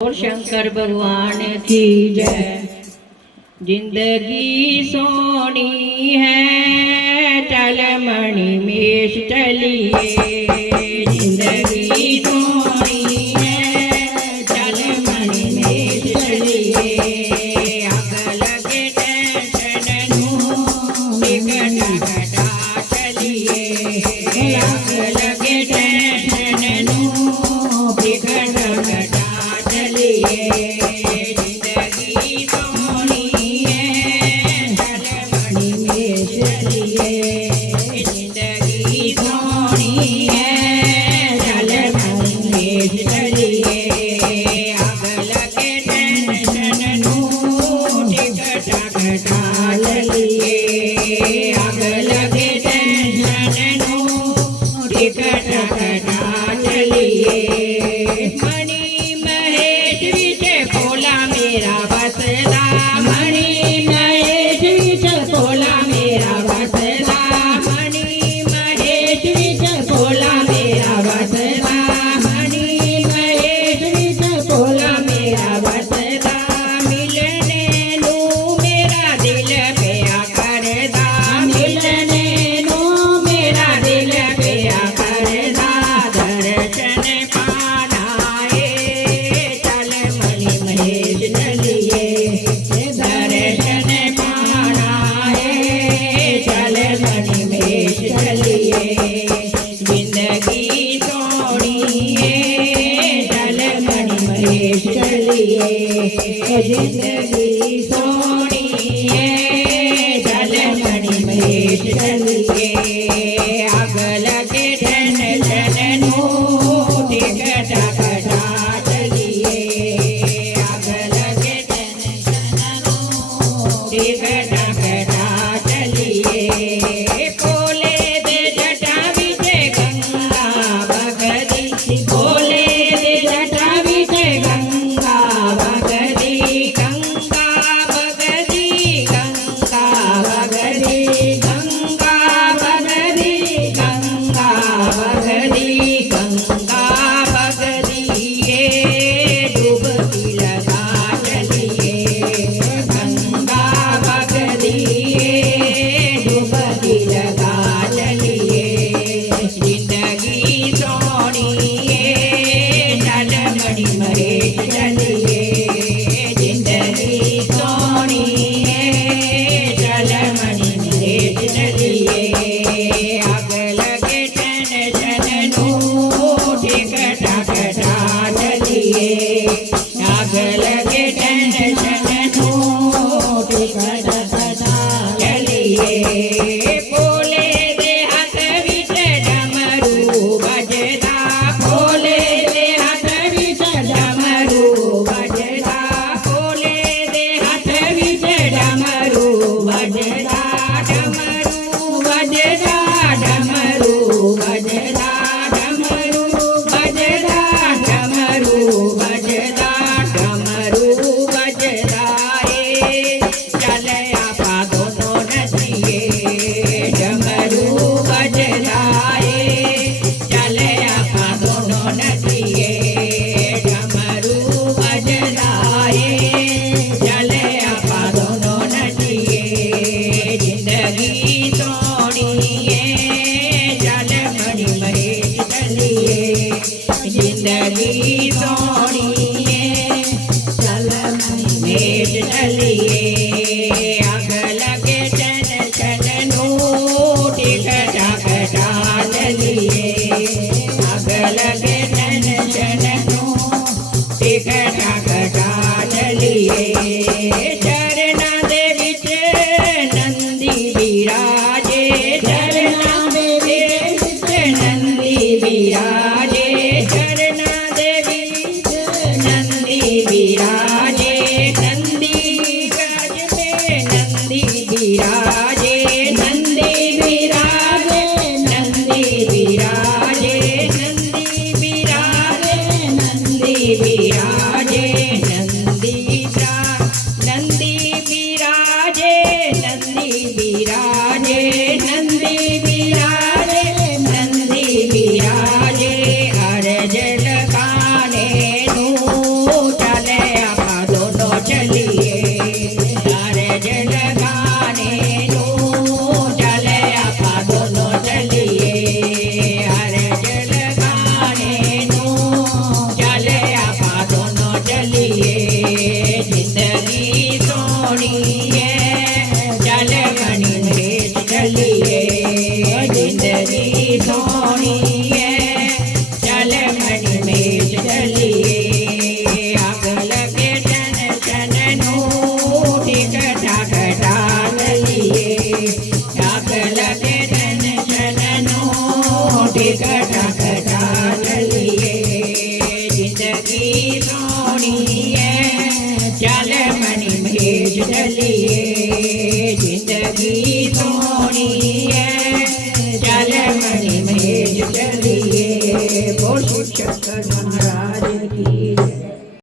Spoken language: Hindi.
और शंकर भगवान की जय। जिंदगी सोनी है चल मणि मेष चलिए। जिंदगी सोनी है चल मणि मेष चलिए। आग लगे टेंशन नू टिकट कटा चलिए। आग लगे टेंशन नू टिकट कटा जिंदगी सोनी है चल मणि मेष चलिए। जिंदगी सोनी है चल मणि मेष चलिए। आग लगे टेंशन नू टिकट कटा चलिए। आग लगे टेंशन नू टिकट कटा चलिए। मेरा बसला मणि महेश विच बोला मेरा बसला मणि महेश विच बोला मेरा बसला मणि महेश विच बोला मेरा बसला। मिलने नू मेरा दिल पिया करदा। मिलने नू मेरा दिल पिया करदा। दर्शन पाना है चल मणि महेश चलिए। दर्शन पाना है चल मणि मेष चलिए। जिंदगी सोनी है चल मणि महेश चलिए। जिंदगी सोनी है चल मणि महेश चलिए। आग लगे टेंशन नू टिकट कटा चलिए। आग लगे टिकट कटा चलिए। बोले दे जटा विच गंगा बगदी। बोले दे जटा विच गंगा बगदी। गंगा बगदी गंगा बगदी गंगा बगदी गंगा बगदी गंगा बगदी ये डुबकी लगा चलिए। गंगा बगदी डुबकी लगा चलिए। जिंदगी सोनी है चल मणि महेश चलिए। जिंदगी सोनी है चल मणि महेश चलिए। आग लगे टेंशन नू टिकट कटा चलिए। आग लगे टेंशन नू टिकट कटा चलिए। बोले दे हाथ विच डमरू बजदा। बोले दे हाथ विच डमरू बजदा। बोले दे हाथ विच डमरू बजदा। डमरू बजदा डमरू बजदा डमरू बजदा डमरू बजदा डमरू बजदा चल आपा दोनों नचिए। डमरू बजदा चल आपा दोनों नचिए। डमरू बजदा चल आपा दोनों नचिए। जिंदगी सोनी है चल मणि महेश चलिए। जिंदगी सोनी है चल मणि मेष चलिए। आग लगे टेंशन नू टिकट कटा चलिए। आग लगे टेंशन नू टिकट कटा चलिए। चरना दे विच नंदी विराजे। चरना दे विच नंदी विराजे। चरना दे विच नंदी विराजे। नंदी गज में नंदी विराजे। नंदी विराजे नंदी विराजे नंदी विराजे नंदी विराजे नंदी नंदी विराजे नंदी विराजे नंदी विराजे नंदी विराजे। अर्ज लगाने नू सोनिए चल मणि महेश चलिए